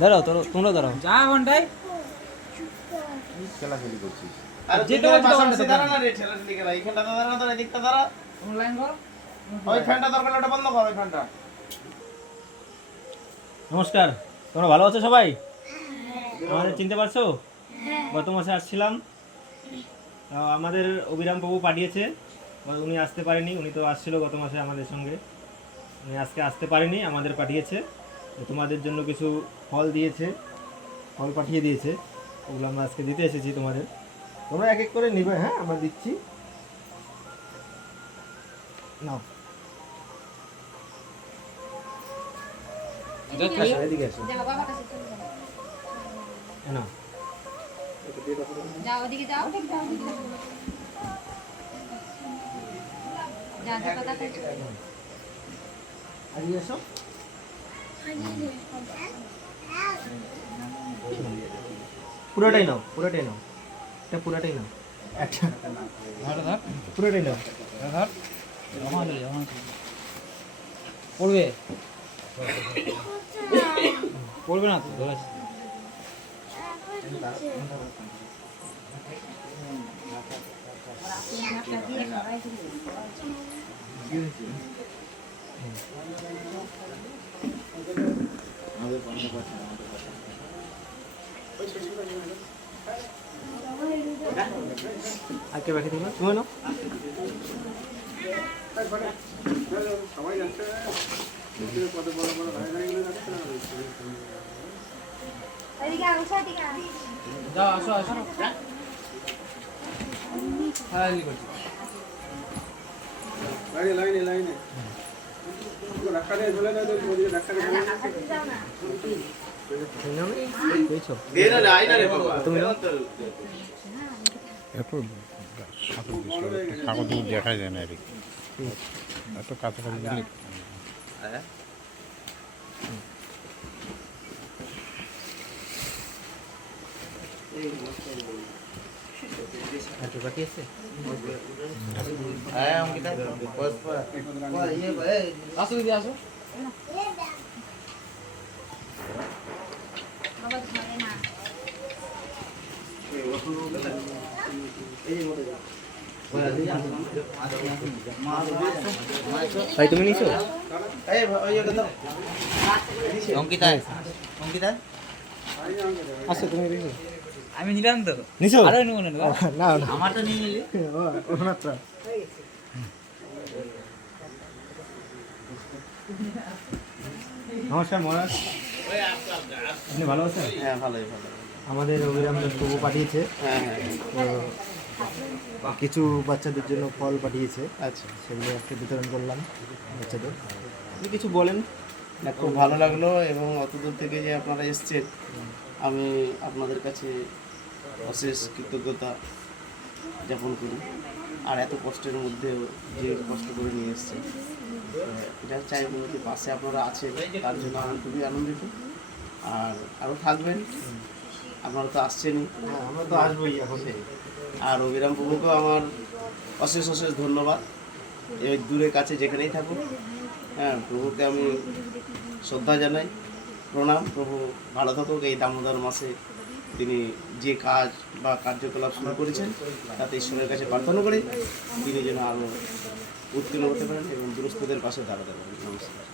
দাঁড়াও তোমরা দাঁড়াও যা ঘন্টায় খেলাখেলি করছিস। আর যে তোমার তোমার পাশাপাশি দোকানটা দাঁড়া না রে, ঠেলাঠেলি খেলা। এইখানটাতে দাঁড়া না, এদিকটা দাঁড়া। অনলাইন কর ওই ফ্যানটা দরকার হলে ওটা বন্ধ কর, ওই ফ্যানটা। নমস্কার, তোমরা ভালো আছো সবাই? আমাদের চিনতে পারছো? গত মাসে আসছিলাম, আমাদের অভিরাম বাবু পাঠিয়েছে, উনি আসতে পারেনি। উনি তো আসছিল গত মাসে আমাদের সঙ্গে, উনি আজকে আসতে পারেনি, আমাদের পাঠিয়েছে। তোমাদের জন্য কিছু ফল দিয়েছে, ফল পাঠিয়ে দিয়েছে, ওগুলো আমরা আজকে দিতে এসেছি তোমাদের। তোমরা এক এক করে নিবে, হ্যাঁ আমরা দিচ্ছি, নাও। আসো, এদিকে আসো, নাও। যাও ওদিকে যাও যা যা কথা কইছো এদিকে আসো। পুরোটাই নাও, পুরোটাই নাও, এটা পুরোটাই নাও, একটা ধর ধর পুরোটাই নাও। ধর পড়বে পড়বে না তো ধর আজকে বাকি দিবা তুমি নাও। যাও আসো আসো খেলাখেলি করছি পেয়েছো? দে না রে, আয় না রে বাবা। তুমি নাও। এত কাগজ দেখা যায় না রে, এত কাছাকাছি গেলে আজকে বাকি আছে? হ্যাঁ, অঙ্কিতা, বস পা। আসো দিদি আসো বাবা ধরে না ভাই তুমি নিছো? এই ওই ওটা দাও। অঙ্কিতা, অঙ্কিতা। আচ্ছা তুমি নিছো? আমি নিলাম তো নিছো? আরো নেবো না না না, আমার তো নিয়ে নিলি। মাত্র। নমস্কার মহারাজ, আপনি ভালো আছেন? হ্যাঁ, ভালোই ভালো। আমাদের অভিরাম বাবু পাঠিয়েছে, হ্যাঁ হ্যাঁ, তো কিছু বাচ্চাদের জন্য ফল পাঠিয়েছে, আচ্ছা। সেগুলো আজকে বিতরণ করলাম বাচ্চাদের। আপনি কিছু বলেন। না, খুব ভালো লাগলো, এবং অত দূর থেকে যে আপনারা এসছেন, আমি আপনাদের কাছে অশেষ কৃতজ্ঞতা জ্ঞাপন করি। আর এত কষ্টের মধ্যেও যে কষ্ট করে নিয়ে এসছেন, এটা চাইবো যে পাশে আপনারা আছেন, তার জন্য আমি খুবই আনন্দিত। আর আরও থাকবেন, আপনারা তো আসছেনই। হ্যাঁ আমরা তো আসবোই এখন। আর অভিরাম প্রভুকেও আমার অশেষ অশেষ ধন্যবাদ। এই দূরে কাছে যেখানেই থাকুক, হ্যাঁ, প্রভুকে আমি শ্রদ্ধা জানাই, প্রণাম। প্রভু ভালো থাকুক। এই দামোদর মাসে তিনি যে কাজ বা কার্যকলাপ শুরু করেছেন, তাতে ঈশ্বরের কাছে প্রার্থনা করি তিনি যেন আরও উত্তীর্ণ হতে পারেন এবং দুরস্থদের পাশে দাঁড়াতে পারেন। নমস্কার।